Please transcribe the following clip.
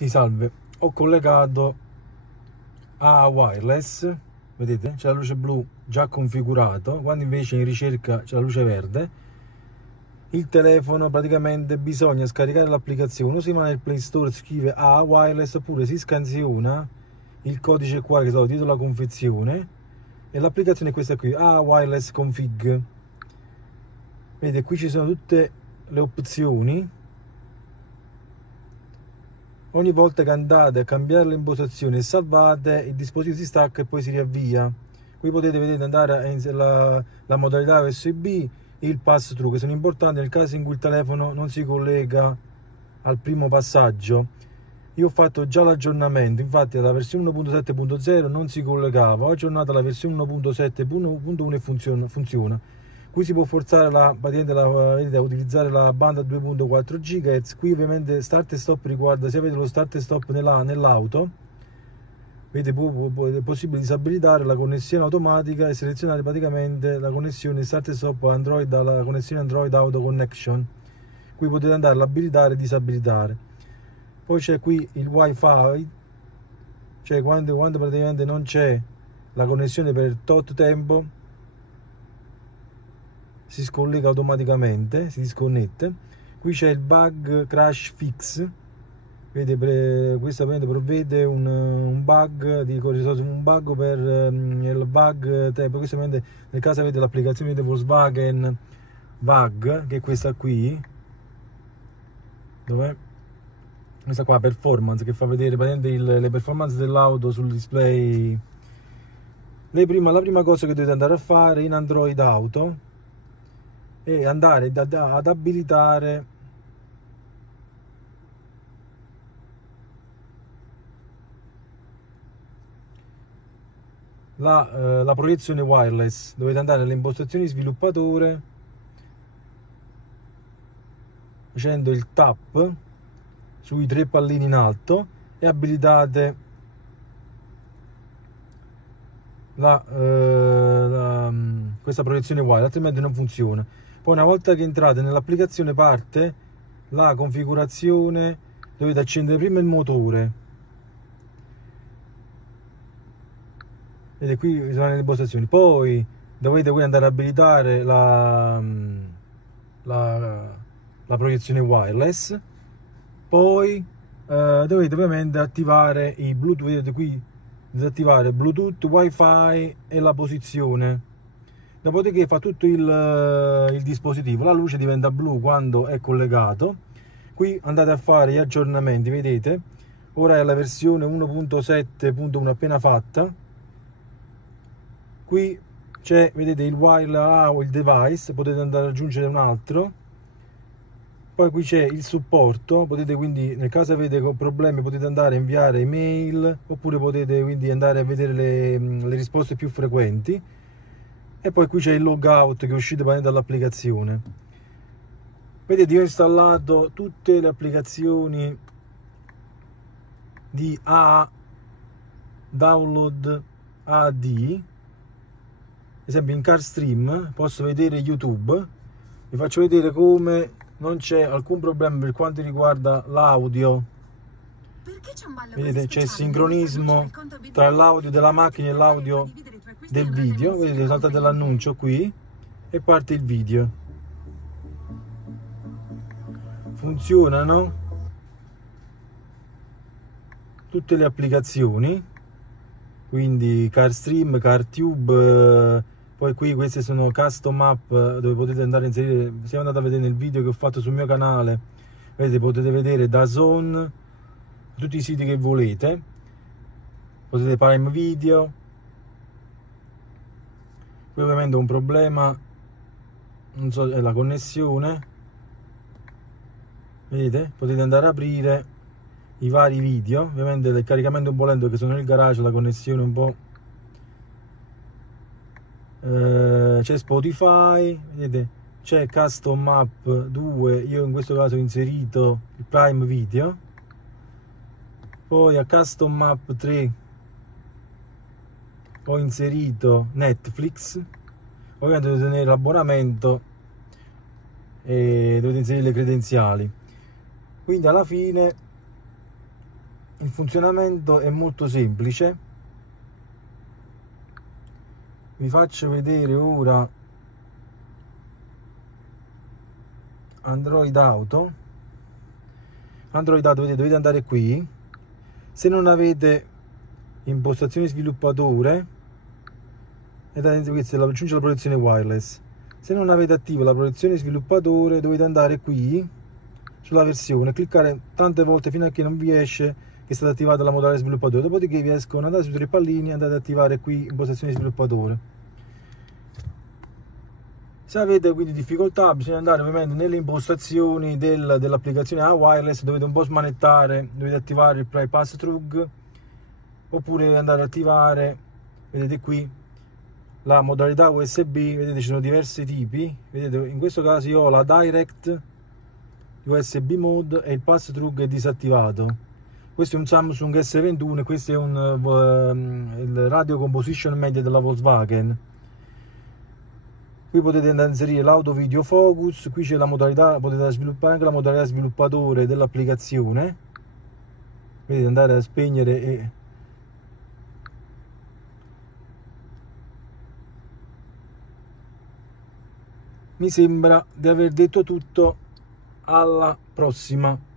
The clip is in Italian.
Sì, salve, ho collegato a wireless, vedete c'è la luce blu già configurato, quando invece in ricerca c'è la luce verde. Il telefono praticamente bisogna scaricare l'applicazione, o si va nel Play Store, scrive A wireless, oppure si scansiona il codice qua che sta dietro la confezione e l'applicazione è questa qui, A wireless config. Vedete, qui ci sono tutte le opzioni. Ogni volta che andate a cambiare le impostazioni e salvate, il dispositivo si stacca e poi si riavvia. Qui potete vedere andare la modalità USB e il pass through, che sono importanti nel caso in cui il telefono non si collega al primo passaggio. Io ho fatto già l'aggiornamento, infatti la versione 1.7.0 non si collegava, ho aggiornato la versione 1.7.1 e funziona. Qui si può forzare vedete, a utilizzare la banda 2.4 GHz. Qui ovviamente start e stop riguarda, se avete lo start e stop nell'auto, vedete, è possibile disabilitare la connessione automatica e selezionare praticamente la connessione start e stop Android, la connessione Android Auto Connection. Qui potete andare a abilitare e disabilitare. Poi c'è qui il wifi, cioè quando praticamente non c'è la connessione per tot tempo si scollega automaticamente, si disconnette. Qui c'è il bug crash fix, vedete, questa provvede un bug, dico un bug per il bug tempo. Questo nel caso avete l'applicazione di Volkswagen Bug, che è questa qui, dov'è? Questa qua, performance, che fa vedere le performance dell'auto sul display. La prima cosa che dovete andare a fare in Android Auto e andare ad abilitare la proiezione wireless. Dovete andare nelle impostazioni sviluppatore facendo il tap sui tre pallini in alto e abilitate questa proiezione wireless, altrimenti non funziona. Poi una volta che entrate nell'applicazione parte la configurazione, dovete accendere prima il motore, vedete qui sono nelle impostazioni, poi dovete andare ad abilitare la proiezione wireless, poi dovete ovviamente attivare i Bluetooth, vedete qui disattivare Bluetooth, Wi-Fi e la posizione. Dopodiché fa tutto il dispositivo, la luce diventa blu quando è collegato. Qui andate a fare gli aggiornamenti, vedete, ora è la versione 1.7.1 appena fatta. Qui c'è, vedete, il wireless o il device, potete andare ad aggiungere un altro. Poi qui c'è il supporto, potete quindi, nel caso avete problemi, potete andare a inviare email, oppure potete quindi andare a vedere le risposte più frequenti. E poi qui c'è il logout che uscite dall'applicazione. Vedete, io ho installato tutte le applicazioni di Download AD. Ad esempio in CarStream posso vedere YouTube, vi faccio vedere come non c'è alcun problema per quanto riguarda l'audio. Vedete, c'è il sincronismo tra l'audio della macchina e l'audio del video. Vedete, saltate l'annuncio qui e parte il video. Funzionano tutte le applicazioni, quindi CarStream, CarTube, poi qui queste sono custom app dove potete andare a inserire. Se andate a vedere nel video che ho fatto sul mio canale, vedete, potete vedere DAZN, tutti i siti che volete, potete Prime Video. Qui ovviamente un problema, non so, è la connessione, vedete, potete andare ad aprire i vari video. Ovviamente il caricamento è un po' lento perché sono nel garage, la connessione è un po'. C'è Spotify, vedete, c'è Custom App 2, io in questo caso ho inserito il Prime Video. Poi a Custom App 3 ho inserito Netflix. Ovviamente dovete tenere l'abbonamento e dovete inserire le credenziali. Quindi alla fine il funzionamento è molto semplice. Vi faccio vedere ora Android Auto. Android Auto, vedete, dovete andare qui. Se non avete impostazioni sviluppatore, ed questa aggiunge la protezione wireless. Se non avete attiva la protezione sviluppatore, dovete andare qui sulla versione, cliccare tante volte fino a che non vi esce che è stata attivata la modalità sviluppatore. Dopodiché vi escono, andate sui tre pallini, andate ad attivare qui impostazioni sviluppatore. Se avete quindi difficoltà, bisogna andare ovviamente nelle impostazioni dell'applicazione wireless, dovete un po' smanettare, dovete attivare il Play Pass Through, oppure andare ad attivare, vedete qui, la modalità USB. Vedete, ci sono diversi tipi. Vedete, in questo caso io ho la Direct USB Mode e il Pass Through è disattivato. Questo è un Samsung S21 e questo è il Radio Composition Media della Volkswagen. Qui potete andare a inserire l'auto video focus, qui c'è la modalità, potete sviluppare anche la modalità sviluppatore dell'applicazione. Vedete, andare a spegnere e mi sembra di aver detto tutto. Alla prossima.